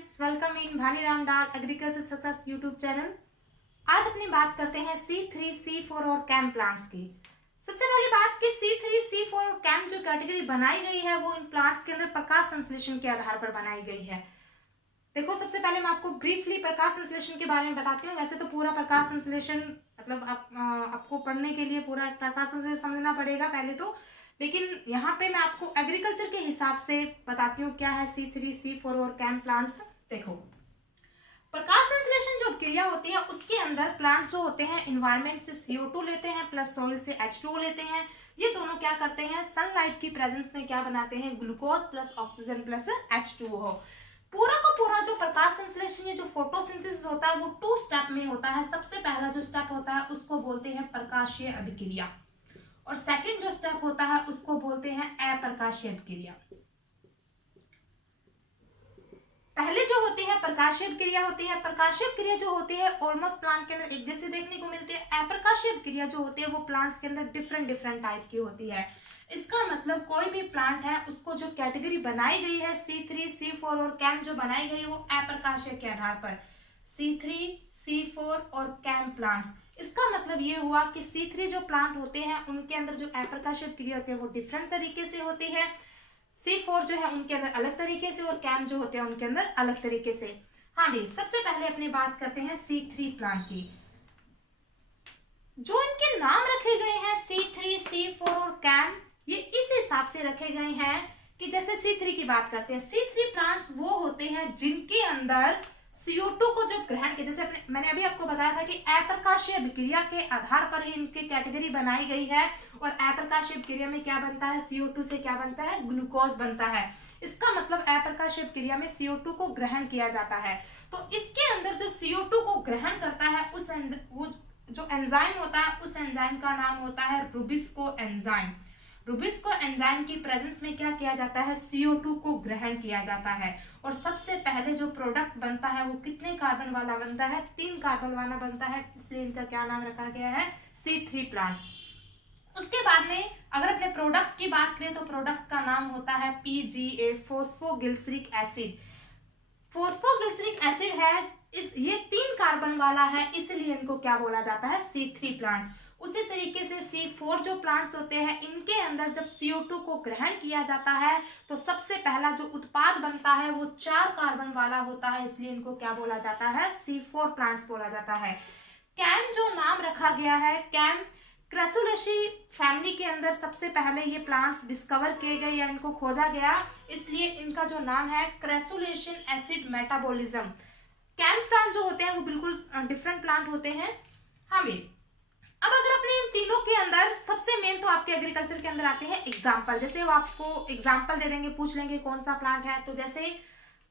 Friends, welcome in Bhaniram डाल agriculture success YouTube channel. आज अपनी बात करते हैं C3, C4 और कैम प्लांट्स की। सबसे पहली बात कि C3, C4 और कैम जो कैटेगरी बनाई गई है वो इन प्लांट्स के अंदर प्रकाश संश्लेषण के आधार पर बनाई गई है। देखो, सबसे पहले मैं आपको ब्रीफली प्रकाश संश्लेषण के बारे में बताती हूँ। वैसे तो पूरा प्रकाश संश्लेषण मतलब आपको पढ़ने के लिए पूरा प्रकाश संश्लेषण समझना पड़ेगा पहले तो, लेकिन यहाँ पे मैं आपको एग्रीकल्चर के हिसाब से बताती हूँ क्या है C3, C4 और कैम प्लांट्स। देखो, प्रकाश संश्लेषण जो क्रिया होती है उसके अंदर प्लांट्स जो होते हैं एनवायरनमेंट से CO2 लेते हैं प्लस सॉइल से H2O लेते हैं। ये दोनों क्या करते हैं, सनलाइट की प्रेजेंस में क्या बनाते हैं, glucose plus oxygen plus H2O। पूरा का पूरा जो प्रकाश संश्लेषण या जो फोटोसिंथेसिस होता है वो 2 स्टेप में होता है। सबसे पहला जो स्टेप होता है उसको बोलते हैं प्रकाशीय अभिक्रिया और सेकंड जो स्टेप होता है उसको बोलते हैं अप्रकाशीय अभिक्रिया। पहले जो होती है प्रकाशीय अभिक्रिया होती है। प्रकाशीय अभिक्रिया जो होती है ऑलमोस्ट प्लांट के अंदर एक जैसे देखने को मिलती है। अप्रकाशीय अभिक्रिया जो होती है वो प्लांट्स के अंदर डिफरेंट टाइप की होती है। इसका मतलब कोई भी प्लांट है उसको जो कैटेगरी बनाई गई है C3, C4 और कैम जो बनाई गई है वो अप्रकाशीय के आधार पर C3, C4 और कैम प्लांट्स। इसका मतलब ये हुआ कि C3 जो प्लांट होते हैं उनके अंदर जो अप्रकाशीय क्रिया होती है वो डिफरेंट तरीके से होती है। C4 जो है उनके अंदर अलग तरीके से और कैम जो होते हैं उनके अंदर अलग तरीके से। हाँ भी, सबसे पहले अपनी बात करते हैं C3 प्लांट की। जो इनके नाम रखे गए हैं C3, C4 और कैम, ये इस हिसाब से रखे गए हैं कि जैसे C3 की बात करते हैं, C3 प्लांट्स वो होते हैं जिनके अंदर CO2 को जो ग्रहण के, जैसे मैंने अभी आपको बताया था कि अप्रकाशीय अभिक्रिया के आधार पर ही इनकी कैटेगरी बनाई गई है। और अप्रकाशीय अभिक्रिया में क्या बनता है, CO2 से क्या बनता है, ग्लूकोज बनता है। इसका मतलब अप्रकाशीय अभिक्रिया में CO2 को ग्रहण किया जाता है। तो इसके अंदर जो CO2 को ग्रहण करता है उस वो जो एंजाइम होता है उस एंजाइम का नाम होता है रुबिस्को एंजाइम। रुबिस्को एंजाइम की प्रेजेंस में क्या किया जाता है, CO2 को ग्रहण किया जाता है। और सबसे पहले जो प्रोडक्ट बनता है वो कितने कार्बन वाला बनता है, 3 कार्बन वाला बनता है, इसलिए इनका क्या नाम रखा गया है, C3 प्लांट्स। उसके बाद में अगर अपने प्रोडक्ट की बात करें तो प्रोडक्ट का नाम होता है PGA, फोस्फोग्लिसरिक एसिड। फोस्फोग्लिसरिक एसिड है, ये 3 कार्बन वाला है, इसलिए इनको क्या बोला जाता है, C3 प्लांट्स। उसी तरीके से C4 जो प्लांट्स होते हैं इनके अंदर जब CO2 को ग्रहण किया जाता है तो सबसे पहला जो उत्पाद बनता है वो 4 कार्बन वाला होता है, इसलिए इनको क्या बोला जाता है, C4 प्लांट्स बोला जाता है। कैम जो नाम रखा गया है, कैम क्रैसुलेसी फैमिली के अंदर सबसे पहले ये प्लांट्स डिस्कवर किए गए या इनको खोजा गया, इसलिए इनका जो नाम है क्रैसुलेशन एसिड मेटाबॉलिज्म। कैम प्लांट जो होते हैं वो बिल्कुल डिफरेंट प्लांट होते हैं। हाँ भी, अब अगर अपने इन तीनों के अंदर सबसे मेन तो आपके एग्रीकल्चर के अंदर आते हैं एग्जाम्पल। जैसे वो आपको एग्जाम्पल दे देंगे, पूछ लेंगे कौन सा प्लांट है, तो जैसे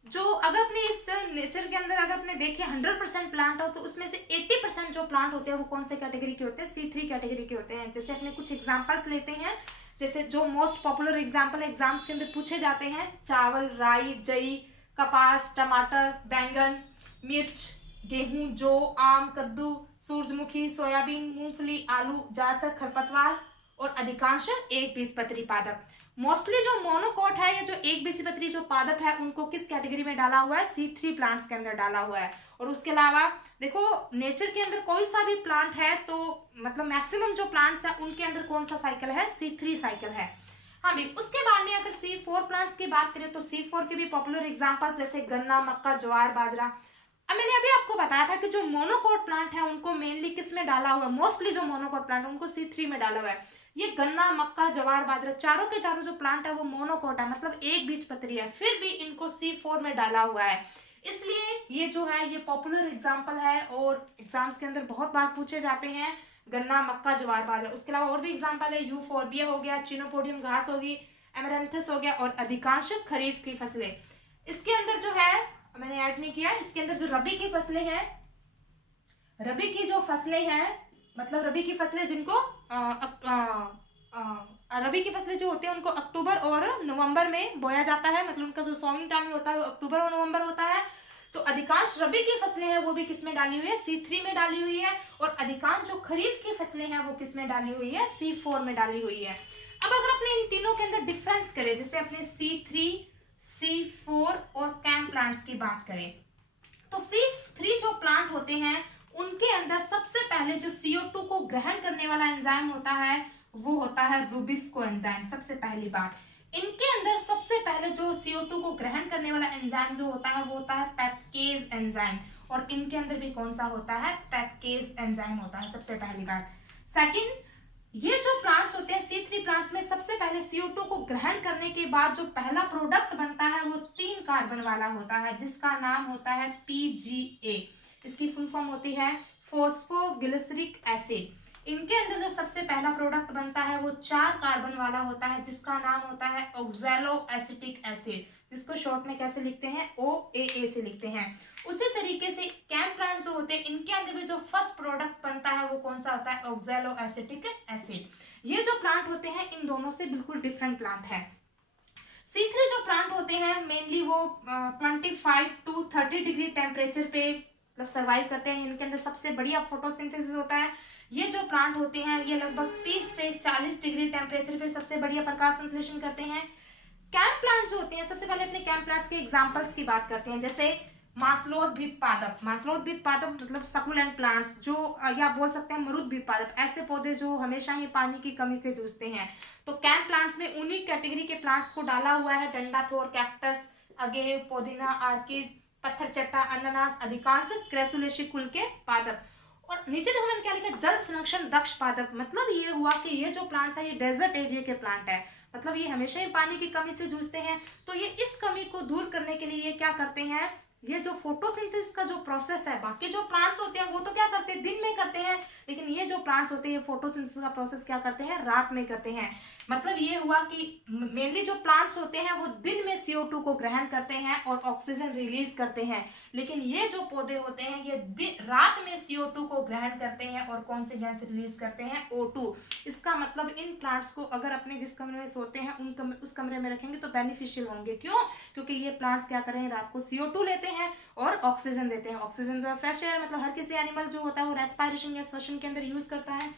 जो अगर अपने इस नेचर के अंदर अगर अपने देखे 100% प्लांट हो तो उसमें से 80% जो प्लांट होते हैं वो कौन से कैटेगरी के होते हैं, C3 कैटेगरी के होते हैं। जैसे अपने कुछ एग्जाम्पल्स लेते हैं, जैसे जो मोस्ट पॉपुलर एग्जाम्पल एग्जाम्स के अंदर पूछे जाते हैं, चावल, राई, जई, कपास, टमाटर, बैंगन, मिर्च, गेहूं, जौ, आम, कद्दू, सूरजमुखी, सोयाबीन, मूंगफली, आलू, ज्यादातर खरपतवार और अधिकांश एक बीजपत्री पादप। मोस्टली जो मोनोकोट है या जो एक बीजपत्री जो पादप है उनको किस कैटेगरी में डाला हुआ है, C3 प्लांट्स के अंदर डाला हुआ है। और उसके अलावा देखो, नेचर के अंदर कोई सा भी प्लांट है तो मतलब मैक्सिमम जो प्लांट्स है उनके अंदर कौन सा साइकिल है, C3 साइकिल है। हाँ भी, उसके बाद में अगर C4 प्लांट्स की बात करें तो C4 के भी पॉपुलर एग्जाम्पल्स जैसे गन्ना, मक्का, ज्वार, बाजरा। अब मैंने अभी आपको बताया था कि जो मोनोकोट प्लांट है उनको मेनली किस में डाला हुआ है, मोस्टली जो मोनोकोट प्लांट है उनको C3 में डाला हुआ है। ये गन्ना, मक्का, ज्वार, बाजरा चारों के चारों जो प्लांट है वो मोनोकोट है, मतलब एक बीजपत्री है, फिर भी इनको C4 में डाला हुआ है। इसलिए ये जो है ये पॉपुलर एग्जाम्पल है और एग्जाम्स के अंदर बहुत बार पूछे जाते हैं, गन्ना, मक्का, ज्वार, बाजरा। उसके अलावा और भी एग्जाम्पल है, यूफोर्बिया हो गया, चिनोपोडियम घास होगी, एमरैंथस हो गया और अधिकांश खरीफ की फसलें। इसके अंदर जो है मैंने ऐड नहीं किया, इसके अंदर जो रबी की फसलें हैं, रबी की जो फसलें हैं मतलब रबी की फसलें जिनको रबी की फसलें जो होती हैं उनको अक्टूबर और नवंबर में बोया जाता है, मतलब उनका जो सॉइंग टाइम होता है वो अक्टूबर और नवंबर होता है। तो अधिकांश रबी की फसलें हैं वो भी किस में डाली हुई है, C3 में डाली हुई है। और अधिकांश जो खरीफ की फसलें हैं वो किस में डाली हुई है, C4 में डाली हुई है। अब अगर अपने इन तीनों के अंदर डिफरेंस करें, जैसे अपने C3, C4 और कैम कैम प्लांट्स की बात करें तो C3 जो प्लांट होते हैं उनके अंदर सबसे पहले जो CO2 को ग्रहण करने वाला एंजाइम होता है वो होता है रुबिस्को एंजाइम। सबसे पहली बात, इनके अंदर सबसे पहले जो CO2 को ग्रहण करने वाला एंजाइम जो होता है वो होता है पेप्टेज एंजाइम, और इनके अंदर भी कौन सा होता है, पेप्टेज एंजाइम होता है। सबसे पहली बात। सेकंड, ये जो प्लांट्स होते हैं C3 प्लांट्स में सबसे पहले CO2 को ग्रहण करने के बाद जो पहला प्रोडक्ट बनता है वो 3 कार्बन वाला होता है जिसका नाम होता है PGA। इसकी फुल फॉर्म होती है फॉस्फोग्लिसरिक एसिड। इनके अंदर जो सबसे पहला प्रोडक्ट बनता है वो 4 कार्बन वाला होता है जिसका नाम होता है ऑक्सैलो एसिटिक एसिड, जिसको शॉर्ट में कैसे लिखते हैं, OAA से लिखते हैं। उसी तरीके से कैम प्लांट जो होते हैं इनके अंदर में जो फर्स्ट प्रोडक्ट बनता है वो कौन सा होता है, ऑक्सैलो एसिटिक एसिड। ये जो प्लांट होते हैं इन दोनों से बिल्कुल डिफरेंट प्लांट है। C3 जो प्लांट होते हैं मेनली वो 25 to 30 डिग्री टेम्परेचर पे मतलब सर्वाइव करते हैं। इनके अंदर सबसे बढ़िया फोटोसिंथेसिस होता है। ये जो प्लांट होते हैं ये लगभग 30 से 40 डिग्री टेम्परेचर पे सबसे बढ़िया प्रकाश संश्लेषण करते हैं। कैम प्लांट्स होते हैं, सबसे पहले अपने कैम प्लांट्स के एग्जांपल्स की बात करते हैं, जैसे मास्लोद्भिद पादप। मास्लोद्भिद पादप मतलब सकुलेंट प्लांट्स, जो या बोल सकते हैं मरुद्भिद पादप, ऐसे पौधे जो हमेशा ही पानी की कमी से जूझते हैं। तो कैम प्लांट्स में उन्हीं कैटेगरी के प्लांट्स को डाला हुआ है, डंडाथोर, कैक्टस, अगेव, पोदिना, आर्किड, पत्थर चट्टा, अनानास, अधिकांश क्रेसुलेसी कुल के पादप। और नीचे देखो मैंने क्या लिखा, जल संरक्षण दक्ष पादप। मतलब ये हुआ कि ये जो प्लांट्स है ये डेजर्ट एरिया के प्लांट है, मतलब ये हमेशा ही पानी की कमी से जूझते हैं। तो ये इस कमी को दूर करने के लिए ये क्या करते हैं, ये जो फोटोसिंथेसिस का जो प्रोसेस है, बाकी जो प्लांट्स होते हैं वो तो क्या करते हैं, दिन में करते हैं, लेकिन ये जो प्लांट्स होते हैं ये फोटोसिंथेसिस का प्रोसेस क्या करते हैं, रात में करते हैं। मतलब ये हुआ कि मेनली जो प्लांट्स होते हैं वो दिन में CO2 को ग्रहण करते हैं और ऑक्सीजन रिलीज करते हैं, लेकिन ये जो पौधे होते हैं ये रात में CO2 को ग्रहण करते हैं और कौन सी गैस रिलीज करते हैं, O2। इसका मतलब इन प्लांट्स को अगर अपने जिस कमरे में सोते हैं उस कमरे में रखेंगे तो बेनिफिशियल होंगे। क्यों? क्योंकि ये प्लांट्स क्या कर रहे हैं, रात को CO2 लेते हैं और ऑक्सीजन देते हैं। ऑक्सीजन जो फ्रेश एयर, मतलब हर किसी एनिमल जो होता है वो रेस्पिरेशन या श्वसन के अंदर यूज करता है।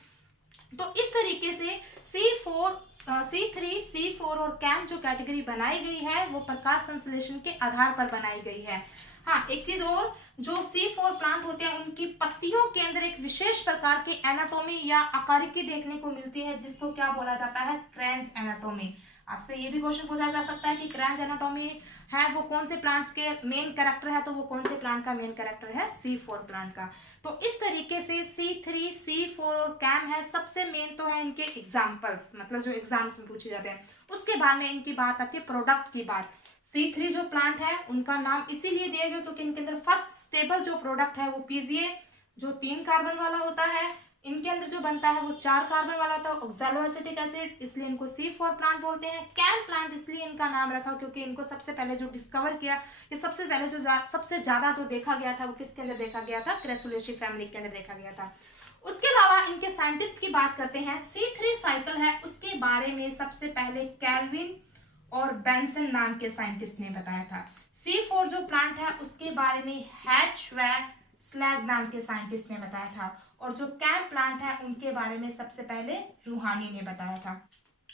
तो इस तरीके से C3, C4 और कैम जो कैटेगरी बनाई गई है वो प्रकाश संश्लेषण के आधार पर बनाई गई है। हाँ, एक चीज और, जो C4 प्लांट होते हैं उनकी पत्तियों के अंदर एक विशेष प्रकार की एनाटॉमी या आकारिकी देखने को मिलती है जिसको क्या बोला जाता है, क्रेंच एनाटॉमी। आपसे ये भी क्वेश्चन पूछा जा सकता है कि क्रेंच एनाटॉमी है वो कौन से प्लांट्स के मेन कैरेक्टर है, तो वो कौन से प्लांट का मेन कैरेक्टर है, C4 प्लांट का। तो इस तरीके से C3, C4 और कैम है, सबसे मेन तो है इनके एग्जाम्पल्स, मतलब जो एग्जाम्स में पूछे जाते हैं। उसके बाद में इनकी बात आती है प्रोडक्ट की बात। C3 जो प्लांट है उनका नाम इसीलिए दिया गया क्योंकि इनके अंदर फर्स्ट स्टेबल जो प्रोडक्ट है वो PGA जो 3 कार्बन वाला होता है, इनके अंदर जो बनता है वो 4 कार्बन वाला होता है, ऑक्सैलो एसिटिक एसिड, इसलिए इनको C4 प्लांट बोलते हैं। कैम प्लांट इसलिए इनका नाम रखा क्योंकि इनको सबसे पहले जो डिस्कवर किया, ये सबसे पहले जो सबसे ज्यादा जो देखा गया था वो किसके अंदर देखा गया था, क्रेसुलेसी फैमिली के अंदर देखा गया था। उसके अलावा इनके साइंटिस्ट की बात करते हैं। C3 साइकिल है उसके बारे में सबसे पहले कैल्विन और बेंसन नाम के साइंटिस्ट ने बताया था। C4 जो प्लांट है उसके बारे में हैच व स्लैग नाम के साइंटिस्ट ने बताया था, और जो कैम प्लांट है उनके बारे में सबसे पहले रूहानी ने बताया था।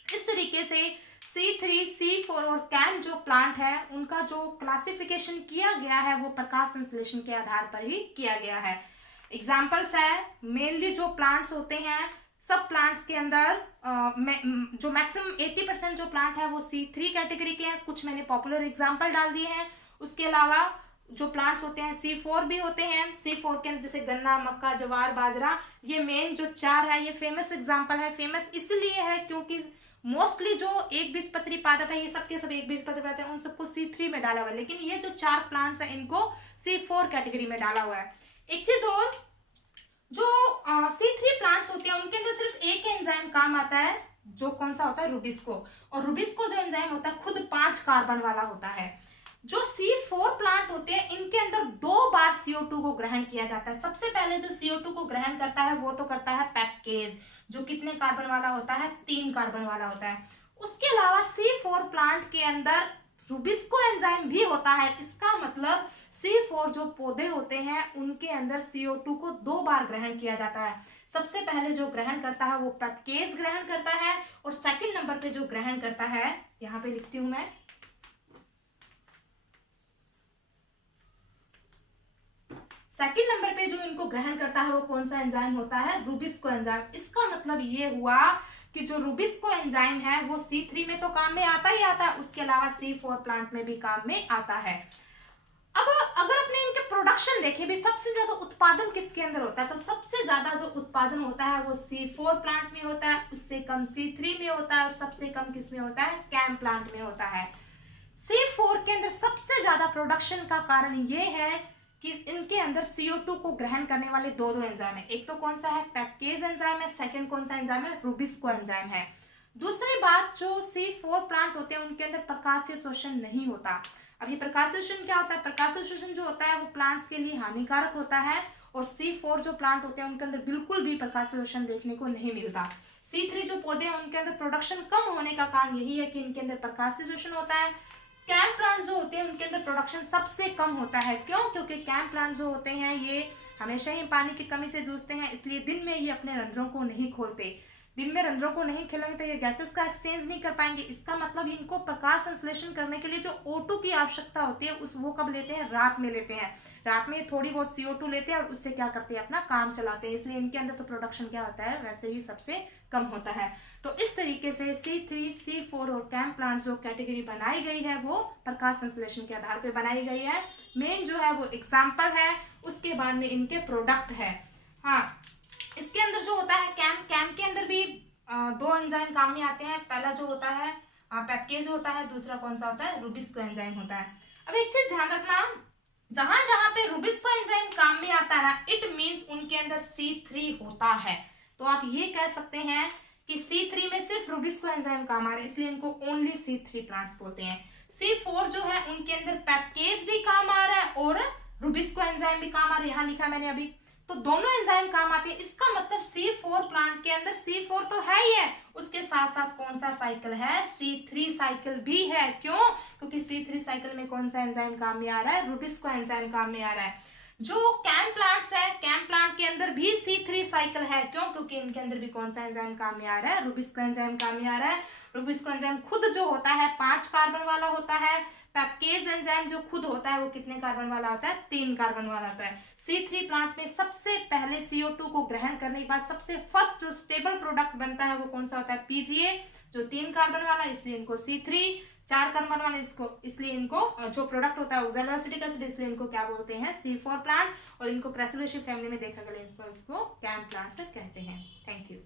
इस तरीके से C3, C4 और कैम जो प्लांट है उनका जो क्लासिफिकेशन किया गया है वो प्रकाश संश्लेषण के आधार पर ही किया गया है। एग्जाम्पल्स है, मेनली जो प्लांट्स होते हैं सब प्लांट्स के अंदर जो मैक्सिमम 80% जो प्लांट है वो C3 कैटेगरी के हैं। कुछ मैंने पॉपुलर एग्जाम्पल डाल दिए हैं। उसके अलावा जो प्लांट्स होते हैं C4 भी होते हैं। C4 के अंदर जैसे गन्ना, मक्का, ज्वार, बाजरा, ये मेन जो 4 है ये फेमस एग्जाम्पल है। फेमस इसलिए है क्योंकि मोस्टली जो एक बीजपत्री पादप है ये सबके सब एक बीजपत्री पादप है, उन सबको C3 में डाला हुआ है, लेकिन ये जो 4 प्लांट्स है इनको C4 कैटेगरी में डाला हुआ है। एक चीज और, जो C3 प्लांट्स होते हैं उनके अंदर सिर्फ एक एंजाइम काम आता है, जो कौन सा होता है, रुबिस्को। और रुबिस्को जो एंजाइम होता है खुद 5 कार्बन वाला होता है। जो C4 प्लांट होते हैं इनके अंदर 2 बार CO2 को ग्रहण किया जाता है। सबसे पहले जो CO2 को ग्रहण करता है वो तो करता है पेप्टेज, जो कितने कार्बन वाला होता है, 3 कार्बन वाला होता है। उसके अलावा C4 प्लांट के अंदर रुबिस्को एंजाइम भी होता है। इसका मतलब C4 जो पौधे होते हैं उनके अंदर CO2 को 2 बार ग्रहण किया जाता है। सबसे पहले जो ग्रहण करता है वो पेप्टेज ग्रहण करता है, और सेकंड नंबर पे जो ग्रहण करता है, यहाँ पे लिखती हूं मैं, सेकंड नंबर पे जो इनको ग्रहण करता है वो कौन सा एंजाइम होता है, रुबिस्को एंजाइम। इसका मतलब ये हुआ कि जो रुबिस्को एंजाइम है वो C3 में तो काम में आता ही आता है, उसके अलावा C4 प्लांट में भी काम में आता है। अब अगर अपने इनके प्रोडक्शन देखें भी, सबसे ज्यादा उत्पादन किसके अंदर होता है, तो सबसे ज्यादा जो उत्पादन होता है वो C4 प्लांट में होता है, उससे कम C3 में होता है, और सबसे कम किस में होता है, कैम प्लांट में होता है। C4 के अंदर सबसे ज्यादा प्रोडक्शन का कारण ये है कि इनके अंदर CO2 को ग्रहण करने वाले दो एंजाइम है। एक तो कौन सा है, पैक्टेज एंजाइम है, सेकंड कौन सा एंजाइम है, रुबिस्को एंजाइम है। दूसरी बात, जो C4 प्लांट होते हैं उनके अंदर प्रकाशीय शोषण नहीं होता। अब ये प्रकाशीय शोषण क्या होता है, प्रकाशीय शोषण जो होता है वो प्लांट्स के लिए हानिकारक होता है, और C4 जो प्लांट होते हैं उनके अंदर बिल्कुल भी प्रकाशीय शोषण देखने को नहीं मिलता। C3 जो पौधे हैं उनके अंदर प्रोडक्शन कम होने का कारण यही है कि इनके अंदर प्रकाशीय शोषण होता है। कैम प्लांट जो होते हैं उनके अंदर प्रोडक्शन सबसे कम होता है। क्यों? क्योंकि कैम प्लांट जो होते हैं ये हमेशा ही पानी की कमी से जूझते हैं, इसलिए दिन में ये अपने रंध्रों को नहीं खोलते। दिन में रंध्रों को नहीं खोलेंगे तो ये गैसेस का एक्सचेंज नहीं कर पाएंगे। इसका मतलब इनको प्रकाश संश्लेषण करने के लिए जो O2 की आवश्यकता होती है उस वो कब लेते हैं, रात में लेते हैं। रात में थोड़ी बहुत CO2 लेते हैं और उससे क्या करते हैं, अपना काम चलाते हैं। इसलिए इनके अंदर तो प्रोडक्शन क्या होता है, वैसे ही सबसे कम होता है। तो इस तरीके से C3, C4 और कैम प्लांट जो कैटेगरी बनाई गई है वो प्रकाश संश्लेषण के आधार पर बनाई गई है। मेन जो है वो एग्जाम्पल है, उसके बाद में इनके प्रोडक्ट है। हाँ, इसके अंदर जो होता है कैम के अंदर भी दो एंजाइम काम में आते हैं। पहला जो होता है पैक्टेज होता है, दूसरा कौन सा होता है, रुबिस्को एंजाइम होता है। अब एक चीज ध्यान रखना, जहां जहां पे रुबिस्को एंजाइम काम में आता है इट मींस उनके अंदर C3 होता है। तो आप ये कह सकते हैं कि C3 में सिर्फ रुबिस्को एंजाइम काम आ रहा है, इसलिए इनको ओनली C3 प्लांट्स बोलते हैं। C4 जो है उनके अंदर पैक्टेज भी काम आ रहा है और रुबिस्को एंजाइम भी काम आ रहा है, यहाँ लिखा मैंने अभी। तो दोनों एंजाइम काम आते हैं। इसका मतलब C4 प्लांट के अंदर C4 तो है ही है, उसके साथ साथ कौन सा साइकिल है, C3 साइकिल भी है। क्यों? क्योंकि C3 साइकिल में कौन सा एंजाइम काम में आ रहा है, रुबिस्को एंजाइम काम में आ रहा है। जो कैम प्लांट्स है, कैम प्लांट के अंदर भी C3 साइकिल है। क्यों? क्योंकि इनके अंदर भी कौन सा एंजाइम काम में आ रहा है, रुबिस्को एंजाइम काम में आ रहा है। रुबिस्को एंजाइम खुद जो होता है 5 कार्बन वाला होता है। पैक्टेज एंजाइम जो खुद होता है वो कितने कार्बन वाला होता है, 3 कार्बन वाला होता है। C3 प्लांट में सबसे पहले CO2 को ग्रहण करने के बाद सबसे फर्स्ट जो स्टेबल प्रोडक्ट बनता है वो कौन सा होता है, PGA, जो 3 कार्बन वाला, इसलिए इनको C3। 4 कार्बन वाला इसको, इसलिए इनको जो प्रोडक्ट होता है ऑक्सैलोएसिटिक एसिड, इसलिए इनको क्या बोलते हैं, C4 प्लांट। और इनको क्रैसुलेसी फैमिली में देखा गया, इसको कैम प्लांट से कहते हैं। Thank you.